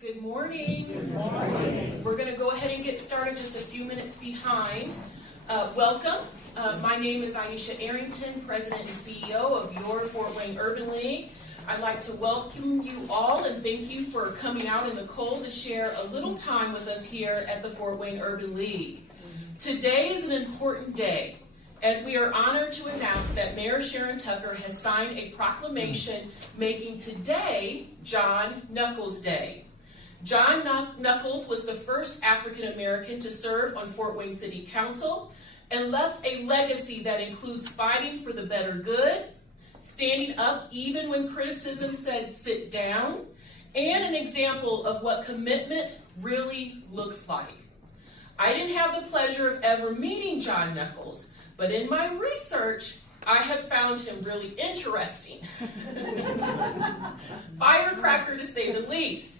Good morning. Good morning. We're going to go ahead and get started just a few minutes behind. Welcome. My name is Aisha Arrington, President and CEO of your Fort Wayne Urban League. I'd like to welcome you all and thank you for coming out in the cold to share a little time with us here at the Fort Wayne Urban League. Today is an important day, as we are honored to announce that Mayor Sharon Tucker has signed a proclamation making today John Knuckles Day. John Knuckles was the first African American to serve on Fort Wayne City Council and left a legacy that includes fighting for the better good, standing up even when criticism said sit down, and an example of what commitment really looks like. I didn't have the pleasure of ever meeting John Knuckles, but in my research, I have found him really interesting. Firecracker to say the least.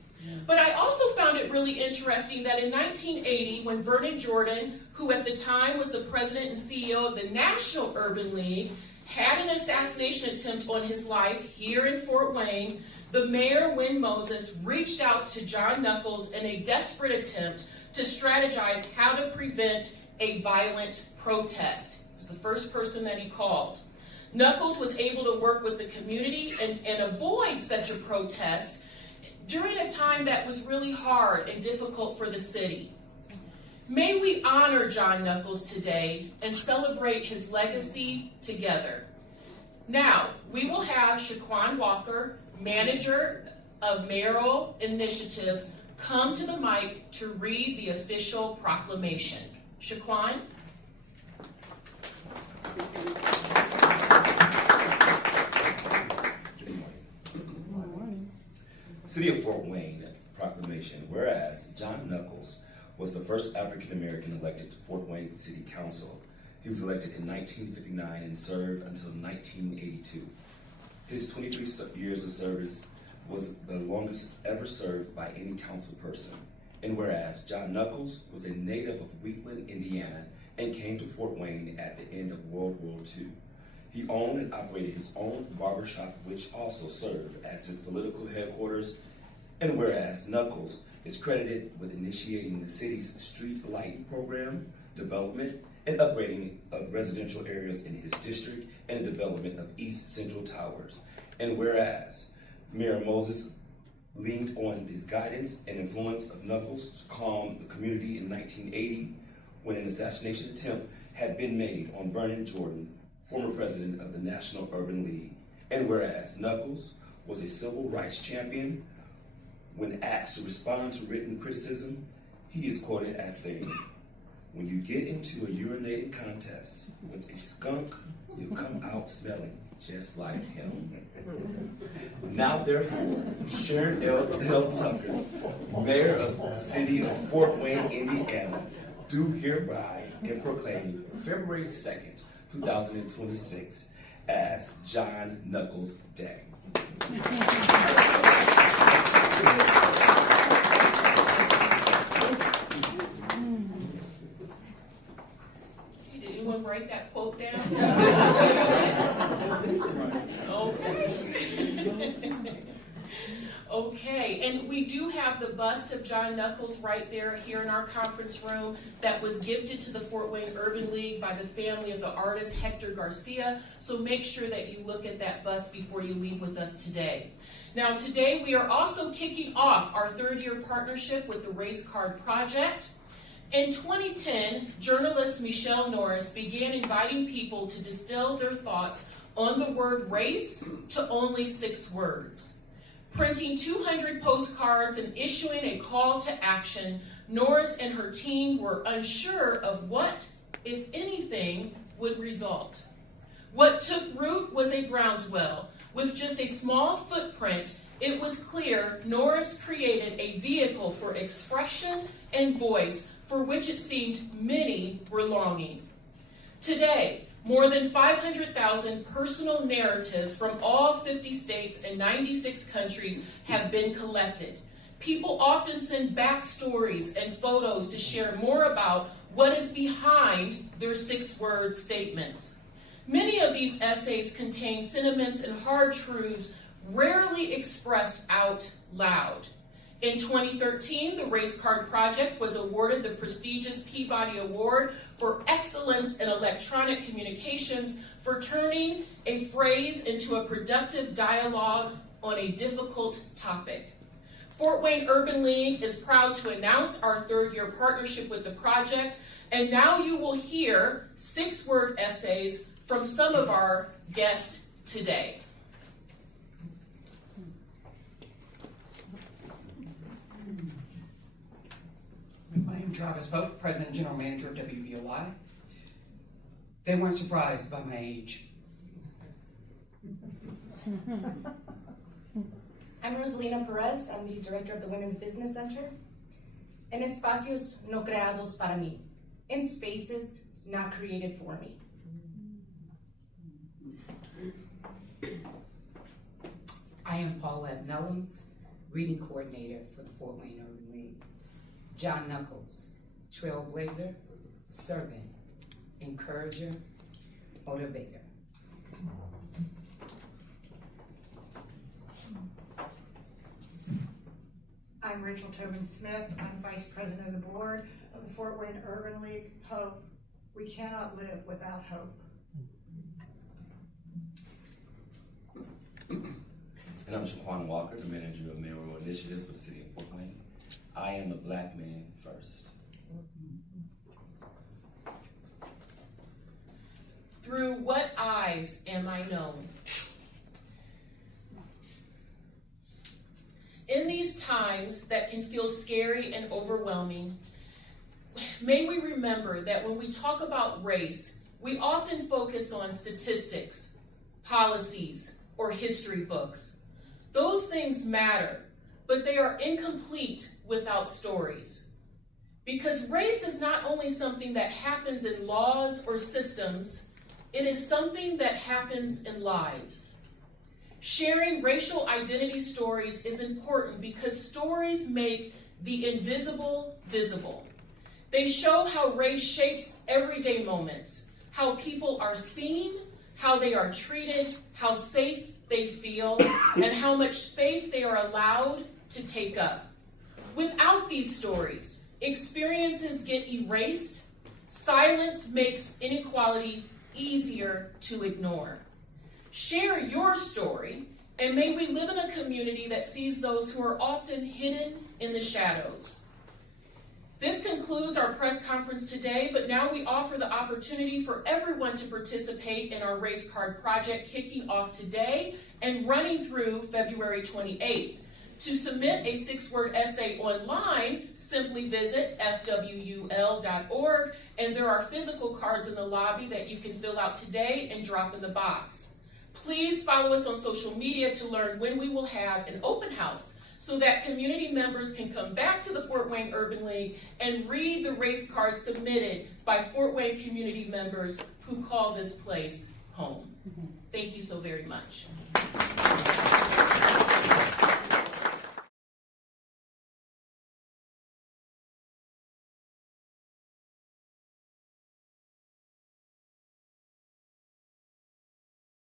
But I also found it really interesting that in 1980, when Vernon Jordan, who at the time was the president and CEO of the National Urban League, had an assassination attempt on his life here in Fort Wayne, the mayor, Win Moses, reached out to John Knuckles in a desperate attempt to strategize how to prevent a violent protest. He was the first person that he called. Knuckles was able to work with the community and avoid such a protest during a time that was really hard and difficult for the city. May we honor John Knuckles today and celebrate his legacy together. Now, we will have Shaquan Walker, manager of mayoral initiatives, come to the mic to read the official proclamation. Shaquan? City of Fort Wayne proclamation. Whereas John Knuckles was the first African American elected to Fort Wayne City Council. He was elected in 1959 and served until 1982. His 23 years of service was the longest ever served by any council person. And whereas John Knuckles was a native of Wheatland, Indiana, and came to Fort Wayne at the end of World War II. He owned and operated his own barbershop, which also served as his political headquarters. And whereas Knuckles is credited with initiating the city's street lighting program, development, and upgrading of residential areas in his district, and development of East Central Towers. And whereas Mayor Moses leaned on his guidance and influence of Knuckles to calm the community in 1980 when an assassination attempt had been made on Vernon Jordan, former president of the National Urban League. And whereas Knuckles was a civil rights champion, when asked to respond to written criticism, he is quoted as saying, "When you get into a urinating contest with a skunk, you'll come out smelling just like him." Now therefore, Sharon L. Tucker, Mayor of the City of Fort Wayne, Indiana, do hereby and proclaim February 2nd, 2026 as John Knuckles Day. Did anyone write that quote down? Okay, and we do have the bust of John Knuckles right there here in our conference room that was gifted to the Fort Wayne Urban League by the family of the artist Hector Garcia. So make sure that you look at that bust before you leave with us today. Now today we are also kicking off our third-year partnership with the Race Card Project. In 2010, journalist Michelle Norris began inviting people to distill their thoughts on the word race to only 6 words. Printing 200 postcards and issuing a call to action, Norris and her team were unsure of what, if anything, would result. What took root was a groundswell. With just a small footprint, it was clear Norris created a vehicle for expression and voice for which it seemed many were longing. Today, more than 500,000 personal narratives from all 50 states and 96 countries have been collected. People often send backstories and photos to share more about what is behind their 6-word statements. Many of these essays contain sentiments and hard truths rarely expressed out loud. In 2013, the Race Card Project was awarded the prestigious Peabody Award for Excellence in Electronic Communications for turning a phrase into a productive dialogue on a difficult topic. Fort Wayne Urban League is proud to announce our third-year partnership with the project, and now you will hear 6-word essays from some of our guests today. I am Travis Pope, President and General Manager of WBOI. They weren't surprised by my age. I'm Rosalina Perez. I'm the Director of the Women's Business Center. En espacios no creados para mí. In spaces not created for me. I am Paulette Mellums, Reading Coordinator for the Fort Wayne Urban League. John Knuckles, Trailblazer, Servant, Encourager, Motivator. I'm Rachel Tobin Smith. I'm Vice President of the Board of the Fort Wayne Urban League. Hope. We cannot live without hope. And I'm Shaquan Walker, the Manager of Mayoral Initiatives for the City of Fort Wayne. I am a Black man first. Through what eyes am I known? In these times that can feel scary and overwhelming, may we remember that when we talk about race, we often focus on statistics, policies, or history books. Those things matter, but they are incomplete without stories. Because race is not only something that happens in laws or systems, it is something that happens in lives. Sharing racial identity stories is important because stories make the invisible visible. They show how race shapes everyday moments, how people are seen, how they are treated, how safe they feel, and how much space they are allowed to take up. Without these stories, experiences get erased. Silence makes inequality easier to ignore. Share your story, and may we live in a community that sees those who are often hidden in the shadows. This concludes our press conference today, but now we offer the opportunity for everyone to participate in our Race Card Project kicking off today and running through February 28th. To submit a 6-word essay online, simply visit fwul.org, and there are physical cards in the lobby that you can fill out today and drop in the box. Please follow us on social media to learn when we will have an open house so that community members can come back to the Fort Wayne Urban League and read the race cards submitted by Fort Wayne community members who call this place home. Thank you so very much.